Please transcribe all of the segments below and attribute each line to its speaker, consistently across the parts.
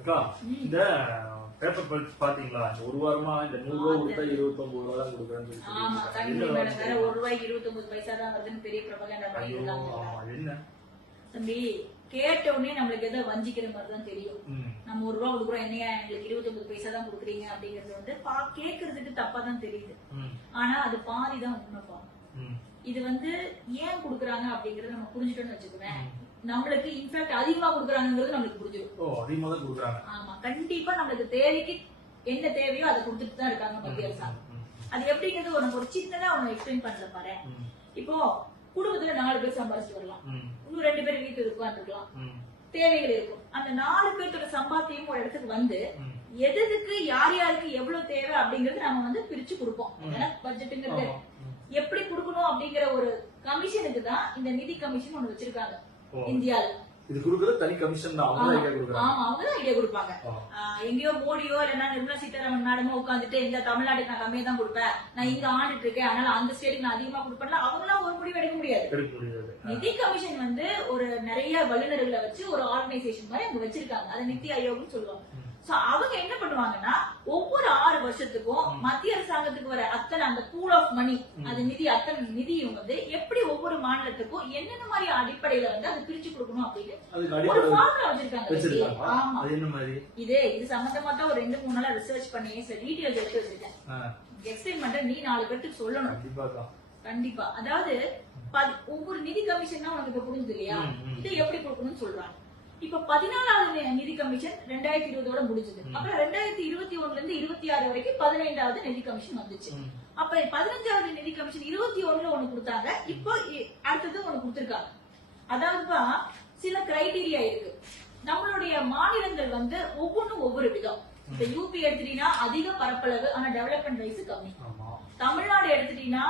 Speaker 1: அக்கா இந்த பேப்பர் படிச்சு பாத்தீங்களா? இந்த ஒரு வாரமா இந்த நூறு ரூபா கொடுத்தா இருபத்தி ஒன்பது ரூபா தான் கொடுக்குறேன்னு
Speaker 2: ஒரு ரூபாய்க்கு இருபத்தி ஒன்பது பைசா தான் வருதுன்னு பெரிய பிரபகண்டா
Speaker 1: ஆமா என்ன?
Speaker 2: தம்பி கேட்ட உடனே நம்மளுக்கு ஏதோ வஞ்சிக்கிற மாதிரி தான் தெரியும். நம்ம ஒரு ரூபா கொடுக்குறோம் என்னையா எங்களுக்கு இருபத்தி ஒன்பது பைசா தான் கொடுக்குறீங்க அப்படிங்கறது வந்து பா கேட்கறதுக்கு தப்பா தான் தெரியுது. ஆனா அது பாதி தான் உண்மைப்பா இது வந்து ஏன் கொடுக்குறாங்க அப்படிங்கறத நம்ம புரிஞ்சுட்டோம்னு வச்சுக்கோங்க
Speaker 1: ம்.
Speaker 2: நம்மளுக்கு இன்ஃபேக்ட் அதிகமா கொடுக்குறாங்கிறது நம்மளுக்கு புரிஞ்சிடும்
Speaker 1: ஓ அதிகமா தான் கொடுக்குறாங்க.
Speaker 2: ஆமா கண்டிப்பா நம்மளுக்கு தேவைக்கு என்ன தேவையோ அதை கொடுத்துட்டு தான் இருக்காங்க மத்திய அரசாங்கம் அது எப்படிங்கிறது உனக்கு ஒரு சின்னதா உனக்கு எக்ஸ்பிளைன் பண்ற பாரு இப்போ குடும்பத்துல நாலு பேர் சம்பாதிச்சுட்டு வரலாம். இன்னும் ரெண்டு பேர் வீட்டுக்கு உட்காந்துக்கலாம்
Speaker 1: ம்,
Speaker 2: தேவைகள் இருக்கும். அந்த நாலு பேர்த்தோட சம்பாத்தியம் ஒரு இடத்துக்கு வந்து. எதுக்கு யார் யாருக்கு எவ்வளவு தேவை அப்படிங்கறது நம்ம வந்து பிரிச்சு கொடுப்போம். பட்ஜெட்டுங்கிறது. எப்படி கொடுக்கணும் அப்படிங்கிற ஒரு கமிஷனுக்கு தான் இந்த நிதி கமிஷன் ஒண்ணு வச்சிருக்காங்க.
Speaker 1: ஓ,
Speaker 2: இந்தியால.
Speaker 1: இது கொடுக்குறது தனி கமிஷன் தான். அவங்க ஐடியா கொடுக்குறாங்க.
Speaker 2: ஆமா அவங்க தான் ஐடியா கொடுப்பாங்க. எங்கேயோ மோடியோ இல்லைன்னா நிர்மலா சீதாராமன் மேடமோ உட்காந்துட்டு இந்த தமிழ்நாட்டுக்கு நான் கம்மியா தான் கொடுப்பேன். நான் இங்க ஆண்டுட்டு இருக்கேன். அதனால அந்த ஸ்டேட்டுக்கு நான் அதிகமா கொடுப்பேன்ல. அவங்களாம் ஒரு முடிவு எடுக்க முடியாது.
Speaker 1: எடுக்க முடியாது.
Speaker 2: நிதி கமிஷன் வந்து ஒரு நிறைய வல்லுநர்களை வச்சு ஒரு ஆர்கனைசேஷன் மாதிரி அங்க வச்சிருக்காங்க. அது நிதி ஆயோக்னு சொல்லுவாங்க. சோ அவங்க என்ன பண்ணுவாங்கன்னா ஒவ்வொரு ஆறு வருஷத்துக்கும் மத்திய அரசாங்கத்துக்கு வர அத்தனை அந்த பூல் ஆஃப் மணி அது நிதி அத்தனை நிதியும் வந்து எப்படி ஒவ்வொரு மாநிலத்துக்கும் என்னென்ன மாதிரி அடிப்படையில வந்து அதை பிரிச்சு கொடுக்கணும் அப்படின்னு ஒரு ஃபார்முலா வச்சிருக்காங்க. ஆமா. இது இது சம்பந்தமா தான் ஒரு ரெண்டு மூணு நாளா ரிசர்ச் பண்ணி சில டீடைல்ஸ் எடுத்து வச்சிருக்கேன். எக்ஸ்பிளைன் பண்ற நீ நாலு பேருக்கு சொல்லணும்.
Speaker 1: கண்டிப்பா
Speaker 2: அதாவது ஒவ்வொரு நிதி கமிஷன் தான் உனக்கு இப்ப புரிஞ்சுது இல்லையா. இதை எப்படி கொடுக்கணும்னு சொல்றாங்க. இப்ப பதினாலாவது நிதி கமிஷன் ரெண்டாயிரத்தி இருபதோட முடிஞ்சது. அப்புறம் ரெண்டாயிரத்தி இருபத்தி ஒண்ணுல இருந்து இருபத்தி ஆறு வரைக்கும் பதினைந்தாவது நிதி கமிஷன் வந்துச்சு. அப்ப பதினஞ்சாவது நிதி கமிஷன் இருபத்தி ஒண்ணுல ஒண்ணு கொடுத்தாங்க. இப்போ அடுத்தது ஒண்ணு கொடுத்திருக்காங்க. அதாவதுப்பா சில கிரைடீரியா இருக்கு. நம்மளுடைய மாநிலங்கள் வந்து ஒவ்வொன்றும் ஒவ்வொரு விதம். இப்ப யூபி எடுத்துட்டீங்கன்னா அதிக பரப்பளவு ஆனா டெவலப்மெண்ட் வைஸ் கம்மி. தமிழ்நாடு எடுத்துட்டீங்கன்னா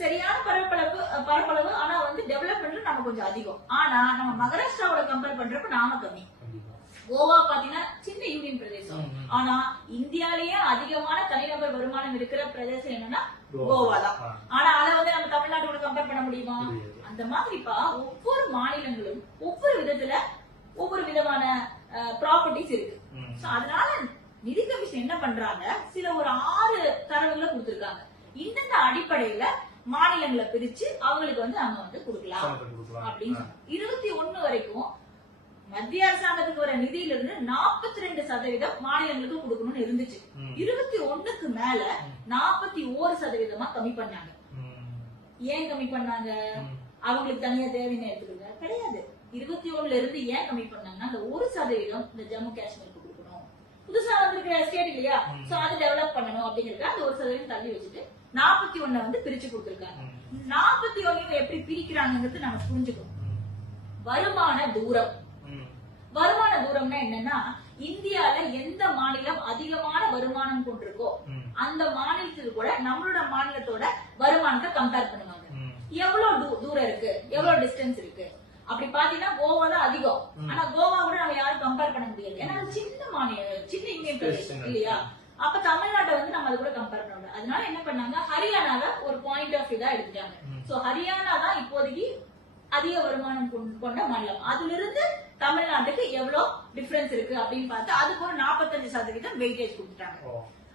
Speaker 2: சரியான பரப்பளவு பரப்பளவு ஆனா வந்து டெவலப்மெண்ட் நம்ம கொஞ்சம் அதிகம். ஆனா நம்ம மகாராஷ்டிராவோட கம்பேர் பண்றப்ப நாம கம்மி. கோவா பாத்தீங்கன்னா சின்ன யூனியன் பிரதேசம். ஆனா இந்தியாலயே அதிகமான தனிநபர் வருமானம் இருக்கிற பிரதேசம் என்னன்னா
Speaker 1: கோவா.
Speaker 2: தான். ஆனா அதை வந்து நம்ம தமிழ்நாட்டோட கம்பேர் பண்ண முடியுமா. அந்த மாதிரிப்பா ஒவ்வொரு மாநிலங்களும் ஒவ்வொரு விதத்துல ஒவ்வொரு விதமான ப்ராப்பர்ட்டிஸ் இருக்கு. அதனால நிதி கமிஷன் என்ன பண்றாங்க? சில ஒரு ஆறு தரவுகளை கொடுத்திருக்காங்க. இந்தந்த அடிப்படையில மாநிலங்களை பிரிச்சு அவங்களுக்கு வந்து நம்ம வந்து கொடுக்கலாம். அப்படின்னு. இருபத்தி ஒண்ணு வரைக்கும் மத்திய அரசாங்கத்துக்கு வர நிதியில இருந்து நாற்பத்தி ரெண்டு சதவீதம் மாநிலங்களுக்கு கொடுக்கணும்னு இருந்துச்சு. இருபத்தி ஒண்ணுக்கு மேல நாற்பத்தி ஓரு சதவீதமா கம்மி பண்ணாங்க. ஏன் கம்மி பண்ணாங்க. அவங்களுக்கு தனியா தேவைன்னு எடுத்துக்கோங்க கிடையாது இருபத்தி ஒண்ணுல இருந்து ஏன் கம்மி பண்ணாங்கன்னா அந்த ஒரு சதவீதம் இந்த ஜம்மு காஷ்மீருக்கு கொடுக்கணும் புதுசா வந்திருக்கிற ஸ்டேட் இல்லையா. சோ அதை டெவலப் பண்ணணும் அப்படிங்கறத அந்த ஒரு சதவீதம் தள்ளி வச்சுட்டு நாற்பத்தி ஒண்ண வந்து பிரிச்சு கொடுத்திருக்காங்க. நாற்பத்தி ஒண்ணு எப்படி பிரிக்கிறாங்கிறது நம்ம புரிஞ்சுக்கணும். வருமான தூரம். வருமான தூரம்னா என்னன்னா இந்தியால எந்த மாநிலம் அதிகமான வருமானம் கொண்டிருக்கோ. அந்த மாநிலத்துக்கு கூட நம்மளோட மாநிலத்தோட வருமானத்தை கம்பேர் பண்ணுவாங்க. எவ்வளவு தூரம் இருக்கு? எவ்வளவு டிஸ்டன்ஸ் இருக்கு? அப்படி பாத்தீங்கன்னா கோவா தான் அதிகம். ஆனா கோவா கூட நம்ம யாரும் கம்பேர் பண்ண முடியாது. ஏன்னா சின்ன மாநிலம் சின்ன யூனியன் பிரதேசம். இல்லையா? அப்ப தமிழ்நாட்டை வந்து நம்ம அது கூட கம்பேர் பண்ண முடியாது. அதனால என்ன பண்ணாங்க ஹரியானாவை ஒரு பாயிண்ட் ஆஃப் இதா எடுத்துட்டாங்க. சோ ஹரியானா தான் இப்போதைக்கு அதிக வருமானம் கொண்- கொண்ட மாநிலம் அதுல இருந்து தமிழ்நாட்டுக்கு எவ்வளவு டிஃபரன்ஸ் இருக்கு அப்படின்னு பார்த்து அதுக்கு ஒரு நாற்பத்தஞ்சு சதவீதம் வெயிட்டேஜ் கொடுத்துட்டாங்க.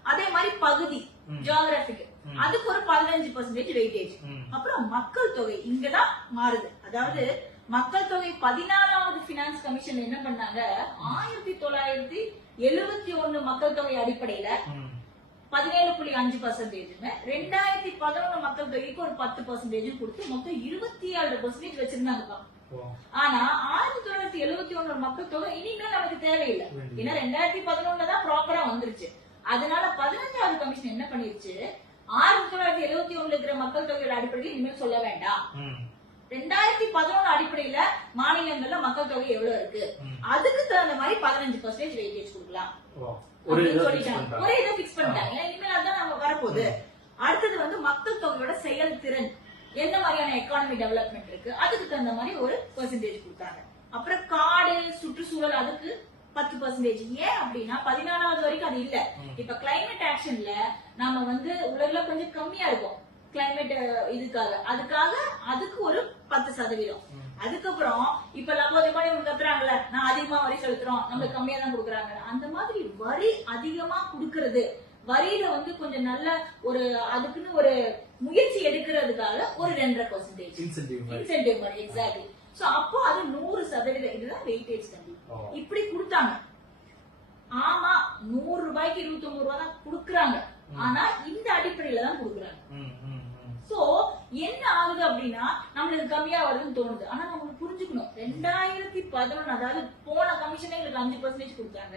Speaker 2: அதே மாதிரி பகுதி. ஜியோகிராபிக். அதுக்கு ஒரு பதினஞ்சு பர்சன்டேஜ் வெயிட்டேஜ். அப்புறம் மக்கள் தொகை இங்கதான் மாறுது அதாவது மக்கள் தொகை பதினாறாவது பினான்ஸ் கமிஷன் என்ன பண்ணாங்க ஆயிரத்தி தொள்ளாயிரத்தி எழுபத்தி ஒண்ணு மக்கள் தொகை அடிப்படையில. பதினேழு புள்ளி அஞ்சு பர்சன்டேஜ் ரெண்டாயிரத்தி பதினொன்னு மக்கள் தொகைக்கு ஒரு பத்து பர்சன்டேஜ் கொடுத்து மொத்தம் இருபத்தி ஏழு பர்சன்டேஜ் வச்சிருந்தாங்கப்பா
Speaker 1: ஓ.
Speaker 2: ஆனா ஆயிரத்தி தொள்ளாயிரத்தி எழுபத்தி ஒண்ணு மக்கள் தொகை இனிமே நமக்கு தேவையில்லை. ஏன்னா ரெண்டாயிரத்தி பதினொன்னு தான் ப்ராப்பரா வந்துருச்சு அதனால பதினஞ்சாவது கமிஷன் என்ன பண்ணிருச்சு ஆயிரத்தி தொள்ளாயிரத்தி எழுபத்தி ஒண்ணுல இருக்கிற மக்கள் தொகையோட அடிப்படையில் இனிமேல் சொல்ல வேண்டாம். ரெண்டாயிரத்தி பதினொன்னு அடிப்படையில மாநிலங்கள்ல மக்கள் தொகை எவ்வளவு இருக்கு. அதுக்கு தகுந்த மாதிரி பதினஞ்சு பர்சன்டேஜ் வெயிட்டேஜ் கொடுக்கலாம்.
Speaker 1: ஒரு இதை
Speaker 2: பிக்ஸ் பண்ணிட்டாங்க. இனிமேல் அதான் நம்ம வரப்போகுது. அடுத்தது வந்து மக்கள் தொகையோட செயல்திறன். எந்த மாதிரியான எக்கானமி டெவலப்மெண்ட் இருக்கு? அதுக்கு தகுந்த மாதிரி ஒரு பெர்சன்டேஜ் கொடுத்தாங்க அப்புறம் காடு சுற்றுச்சூழல் அதுக்கு பத்து பர்சன்டேஜ் ஏன் அப்படின்னா பதினாலாவது வரைக்கும் அது இல்ல. இப்ப கிளைமேட் ஆக்ஷன்ல நாம வந்து உலகில கொஞ்சம் கம்மியா இருக்கும். கிளைமேட் இதுக்காக. அதுக்காக அதுக்கு ஒரு பத்து சதவீதம். அதுக்கப்புறம் இப்ப லம்போதி மாதிரி இவங்க கத்துறாங்கல்ல நான் அதிகமா வரி செலுத்துறோம் நம்மளுக்கு கம்மியா தான் கொடுக்குறாங்க. அந்த மாதிரி வரி அதிகமா கொடுக்கறது வரியில வந்து கொஞ்சம் நல்ல ஒரு அதுக்குன்னு ஒரு முயற்சி எடுக்கிறதுக்காக ஒரு ரெண்டரை பர்சன்டேஜ்
Speaker 1: இன்சென்டிவ் மாதிரி.
Speaker 2: எக்ஸாக்ட்லி சோ அப்போ அது நூறு சதவீதம் இதுதான் வெயிட்டேஜ்
Speaker 1: ஓ.
Speaker 2: இப்படி கொடுத்தாங்க. ஆமா நூறு ரூபாய்க்கு இருபத்தி ஒன்பது ரூபாய் தான் கொடுக்குறாங்க. ஆனா இந்த அடிப்படையில தான் கொடுக்குறாங்க
Speaker 1: ம், ம், ம்.
Speaker 2: சோ என்ன ஆகுது அப்படின்னா நம்மளுக்கு கம்மியா வருதுன்னு தோணுது ஆனா நம்ம புரிஞ்சுக்கணும் ரெண்டாயிரத்தி பதினொன்னு அதாவது போன கமிஷனே எங்களுக்கு அஞ்சு பர்சன்டேஜ் கொடுத்தாங்க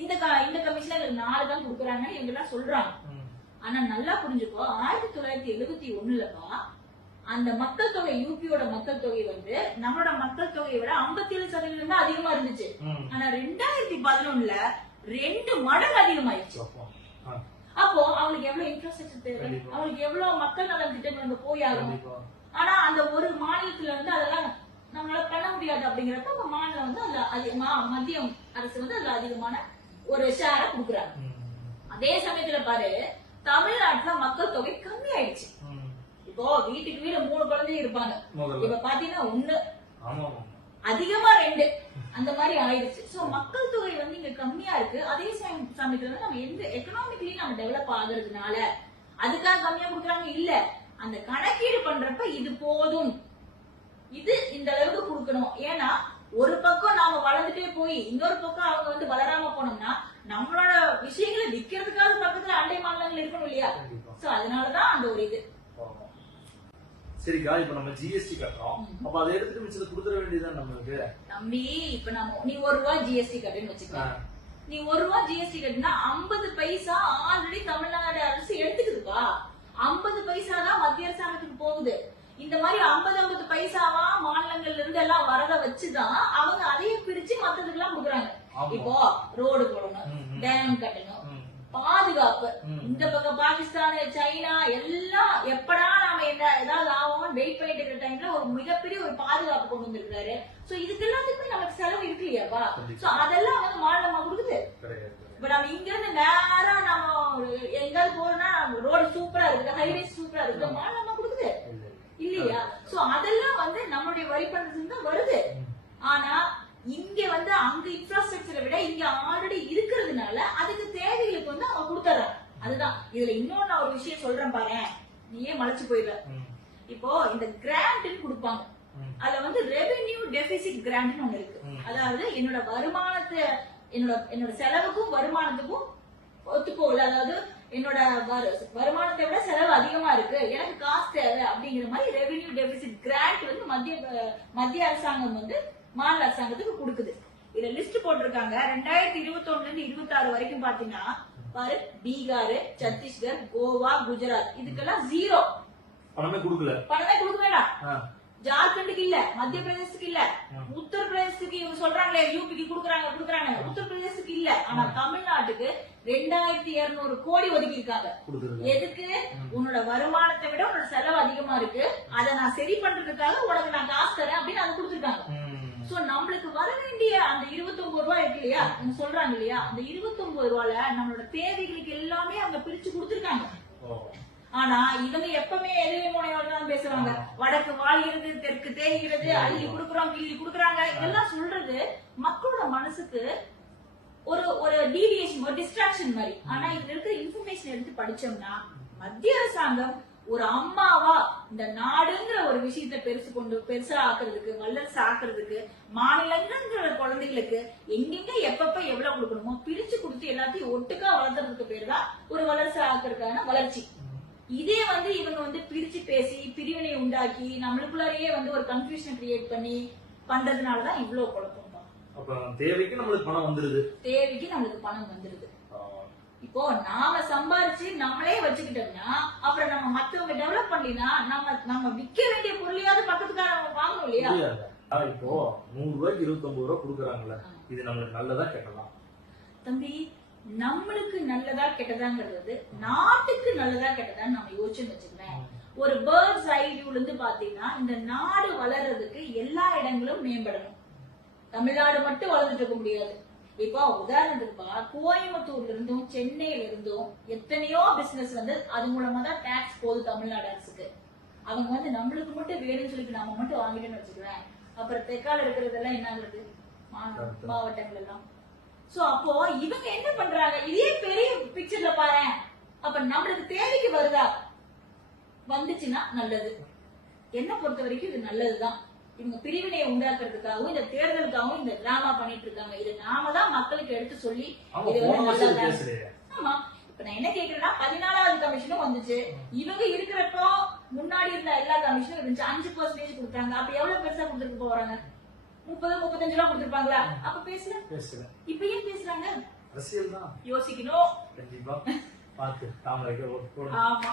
Speaker 2: இந்த இந்த கமிஷன்ல எங்களுக்கு நாலு தான் கொடுக்குறாங்கன்னு இவங்க எல்லாம் சொல்றாங்க. ஆனா நல்லா புரிஞ்சுக்கோ ஆயிரத்தி தொள்ளாயிரத்தி எழுபத்தி ஒண்ணுலப்பா அந்த மக்கள் தொகை யூபியோட மக்கள் தொகை வந்து நம்மளோட மக்கள் தொகையை விட 57% ஏழு சதவீதம் தான் அதிகமா இருந்துச்சு. ஆனா ரெண்டாயிரத்தி பதினொன்னுல ரெண்டு மடங்கு அதிகமாயிடுச்சு
Speaker 1: அப்போ.
Speaker 2: அவங்களுக்கு எவ்வளவு இன்ஃப்ராஸ்ட்ரக்சர் தேவை. அவங்களுக்கு எவ்வளவு மக்கள் நலன் திட்டங்கள் அங்க போய்
Speaker 1: கண்டிப்பா.
Speaker 2: ஆனா அந்த ஒரு மாநிலத்துல வந்து அதெல்லாம் நம்மளால பண்ண முடியாது அப்படிங்கிறப்ப அந்த மாநிலம் வந்து அதுல அதிகமா மத்திய அரசு வந்து அதுல அதிகமான ஒரு ஷேர கொடுக்குறாங்க. அதே சமயத்துல பாரு தமிழ்நாட்டுல மக்கள் தொகை கம்மி ஆயிடுச்சு. இப்போ வீட்டுக்கு வீடு மூணு குழந்தை இருப்பாங்க. இப்ப பாத்தீங்கன்னா ஒண்ணு. அதிகமா ரெண்டு. அந்த மாதிரி ஆயிடுச்சு. சோ மக்கள் தொகை வந்து இங்க கம்மியா இருக்கு. அதே சமயம் சமயத்துல நம்ம எந்த எக்கனாமிக்கலி நம்ம டெவலப் ஆகுறதுனால அதுக்காக கம்மியா கொடுக்குறாங்க? இல்ல. அந்த கணக்கீடு பண்றப்ப இது போதும். இது இந்த அளவுக்கு கொடுக்கணும். ஏன்னா ஒரு பக்கம் நாம வளர்ந்துட்டே போய் இன்னொரு பக்கம் அவங்க வந்து வளராம போனோம்னா நம்மளோட விஷயங்களை விக்கிறதுக்காக பக்கத்துல அண்டை மாநிலங்கள் இருக்கணும் இல்லையா? சோ அதனாலதான் அந்த ஒரு இது.
Speaker 1: சரிக்கா இப்ப நம்ம ஜிஎஸ்டி கட்டுறோம். அப்ப அதை எடுத்துட்டு மிச்சத்தை கொடுத்துட வேண்டியதுதான் நம்மளுக்கு.
Speaker 2: தம்பி இப்ப நம்ம நீ ஒரு ரூபாய் ஜிஎஸ்டி கட்டுன்னு வச்சுக்க. நீ ஒரு ரூபாய் ஜிஎஸ்டி கட்டினா ஐம்பது பைசா ஆல்ரெடி தமிழ்நாடு அரசு எடுத்துக்குதுப்பா. ஐம்பது பைசா தான் மத்திய அரசாங்கத்துக்கு போகுது இந்த மாதிரி ஐம்பது ஐம்பது பைசாவா மாநிலங்கள்ல இருந்து எல்லாம் வரத வச்சுதான் அவங்க அதையே பிரிச்சு மத்ததுக்கு எல்லாம் கொடுக்குறாங்க. இப்போ ரோடு போடணும். டேம் கட்டணும் பாதுகாப்பு. இந்த பக்கம் பாகிஸ்தான் சைனா எல்லாம் எப்படா நாம என்ன ஏதாவது ஆகும் வெயிட் பண்ணிட்டு இருக்கிற டைம்ல ஒரு மிகப்பெரிய ஒரு பாதுகாப்பு கொண்டு வந்திருக்காரு சோ இதுக்கு எல்லாத்துக்குமே நமக்கு செலவு இருக்கு இல்லையாப்பா. சோ அதெல்லாம் வந்து மாநிலமா கொடுக்குது இப்ப நம்ம இங்க இருந்து நேரா நம்ம எங்காவது போறோம்னா ரோடு சூப்பரா இருக்குது ஹைவேஸ் சூப்பரா இருக்குது மாநிலமா கொடுக்குது.
Speaker 1: இல்லை.
Speaker 2: இல்லையா? சோ அதெல்லாம் வந்து நம்மளுடைய வரி பணத்துல வருது. ஆனா இங்க வந்து அங்க இன்ஃப்ராஸ்ட்ரக்சரை விட இங்க ஆல்ரெடி இருக்கிறதுனால அதுக்கு தேவைகளுக்கு வந்து அவங்க கொடுத்துறாங்க அதுதான். இதுல இன்னொன்னு நான் ஒரு விஷயம் சொல்றேன் பாரு. நீயே மலைச்சு போயிடுற. இப்போ இந்த கிராண்ட்னு கொடுப்பாங்க. அதுல வந்து ரெவென்யூ டெபிசிட் கிராண்ட்னு ஒண்ணு இருக்கு. அதாவது என்னோட வருமானத்தை என்னோட என்னோட செலவுக்கும் வருமானத்துக்கும் ஒத்துப்போகல அதாவது என்னோட வரு- வருமானத்தை விட செலவு அதிகமா இருக்கு. எனக்கு காசு தேவை அப்படிங்கிற மாதிரி ரெவென்யூ டெபிசிட் கிராண்ட் வந்து மத்திய மத்திய அரசாங்கம் வந்து மாநில அரசாங்கத்துக்கு கொடுக்குது. இதுல லிஸ்ட் போட்டிருக்காங்க. ரெண்டாயிரத்தி இருபத்தி ஒண்ணுல இருந்து இருபத்தி ஆறு வரைக்கும் பாத்தீங்கன்னா பாரு பீகார் சத்தீஸ்கர் கோவா குஜராத். இதுக்கெல்லாம் ஜீரோ
Speaker 1: பணமே கொடுக்கல.
Speaker 2: பணமே கொடுக்க வேண்டாம் ஜார்க்கண்டுக்கு இல்ல மத்திய பிரதேசத்துக்கு இல்ல. உத்தரப்பிரதேசத்துக்கு இவங்க சொல்றாங்களே யூபிக்கு குடுக்குறாங்க குடுக்குறாங்க. உத்தரப்பிரதேசத்துக்கு இல்ல ஆனா தமிழ்நாட்டுக்கு ரெண்டாயிரத்தி இருநூறு கோடி ஒதுக்கி இருக்காங்க. எதுக்கு? உன்னோட வருமானத்தை விட உன்னோட செலவு அதிகமா இருக்கு. அதை நான் சரி பண்றதுக்காக உனக்கு நான் காசு தரேன் அப்படின்னு அதை கொடுத்துருக்காங்க. சோ நம்மளுக்கு வர வேண்டிய அந்த 29 ரூபாய் இருக்கு இல்லையா? சொல்றாங்க இல்லையா? அந்த 29 ரூபாயில நம்மளோட தேவைகளுக்கு எல்லாமே அவங்க பிரிச்சு கொடுத்துருக்காங்க. ஆனா இவங்க எப்பவுமே எதிர்வை முனையோட தான் பேசுவாங்க. வடக்கு வாழ்கிறது தெற்கு தேய்கிறது அள்ளி குடுக்குறோம் கிள்ளி குடுக்குறாங்க. இதெல்லாம் சொல்றது மக்களோட மனசுக்கு ஒரு ஒரு டீவியேஷன் ஒரு டிஸ்ட்ராக்ஷன் மாதிரி. ஆனா இதுல இருக்கிற இன்ஃபர்மேஷன் எடுத்து படிச்சோம்னா மத்திய அரசாங்கம் ஒரு அம்மாவா இந்த நாடுங்கிற ஒரு விஷயத்தை பெருசு கொண்டு பெருசா ஆக்குறதுக்கு வல்லரசு ஆக்குறதுக்கு மாநிலங்கிற குழந்தைகளுக்கு எங்கெங்க எப்பப்ப எவ்வளவு கொடுக்கணுமோ பிரிச்சு கொடுத்து எல்லாத்தையும் ஒட்டுக்கா வளர்த்துறதுக்கு பேர் தான் ஒரு வல்லரசு ஆக்குறதுக்கான வளர்ச்சி. இதே வந்து இவங்க வந்து பிரிச்சு பேசி பிரிவினை உண்டாக்கி நம்மளுக்குள்ளாரையே வந்து ஒரு கன்ஃபியூஷன் கிரியேட் பண்ணி பண்றதுனாலதான் இவ்வளவு குழப்பம்
Speaker 1: அப்ப தேவைக்கு நம்மளுக்கு பணம் வந்துருது.
Speaker 2: தேவைக்கு நம்மளுக்கு பணம் வந்துருது. இப்போ நாம சம்பாரிச்சு நம்மளே வச்சுக்கிட்டோம்னா அப்புறம் நம்ம மத்தவங்க டெவலப் பண்ணினா நம்ம நம்ம விக்க வேண்டிய பொருளையாவது பக்கத்துக்காரங்க வாங்கணும் இல்லையா?
Speaker 1: இப்போ நூறு ரூபாய்க்கு இருபத்தி ஒன்பது ரூபாய் கொடுக்குறாங்கல்ல இது நம்மளுக்கு நல்லதா கெட்டலாம்
Speaker 2: தம்பி நம்மளுக்கு நல்லதா கெட்டதாங்கிறது நாட்டுக்கு நல்லதா கெட்டதான்னு நம்ம யோசிச்சு வச்சுக்கிறேன் ஒரு பேர்ட்ஸ் ஐ வியூல இருந்து பாத்தீங்கன்னா இந்த நாடு வளர்றதுக்கு எல்லா இடங்களும் மேம்படணும். தமிழ்நாடு மட்டும் வளர்ந்துட்டு இருக்க முடியாது. இப்போ உதாரணத்துக்குப்பா கோயம்புத்தூர்ல இருந்தும் சென்னையில இருந்தும் எத்தனையோ பிசினஸ் வந்து அது மூலமா தான் டாக்ஸ் போகுது தமிழ்நாடு அரசுக்கு. அவங்க வந்து நம்மளுக்கு மட்டும் வேணும்னு சொல்லிட்டு நாம மட்டும் வாங்கிட்டோம்னு வச்சுக்கிறேன் அப்புறம் தெற்கால இருக்கிறதெல்லாம் என்ன ஆகுறது மா-
Speaker 1: Correct.
Speaker 2: மாவட்டங்கள் எல்லாம். சோ அப்போ இவங்க என்ன பண்றாங்க? இதே பெரிய பிக்சர்ல பாரு அப்ப நம்மளுக்கு தேவைக்கு வருதா? வந்துச்சுன்னா நல்லது. என்ன பொறுத்த வரைக்கும் இது நல்லதுதான். இவங்க பிரிவினையை உண்டாக்குறதுக்காகவும் இந்த தேர்தலுக்காகவும் இந்த டிராமா பண்ணிட்டு இருக்காங்க. இது நாம தான் மக்களுக்கு எடுத்து சொல்லி இது வந்து ஆமா. இப்ப நான் என்ன கேக்குறேன்னா பதினாலாவது கமிஷனும் வந்துச்சு. இவங்க இருக்கிறப்போ முன்னாடி இருந்த எல்லா கமிஷனும் இருந்துச்சு. அஞ்சு பர்சன்டேஜ் கொடுத்தாங்க. அப்ப எவ்வளவு பெருசா கொடுத்துட்டு போறாங்க? முப்பது முப்பத்தஞ்சு ரூபா கொடுத்துருப்பாங்களா அப்ப பேசல
Speaker 1: பேசல
Speaker 2: இப்ப ஏன் பேசுறாங்க.
Speaker 1: அரசியல் தான்
Speaker 2: யோசிக்கணும்.
Speaker 1: கண்டிப்பா. பார்த்து தாமரைக்கு
Speaker 2: ஆமா.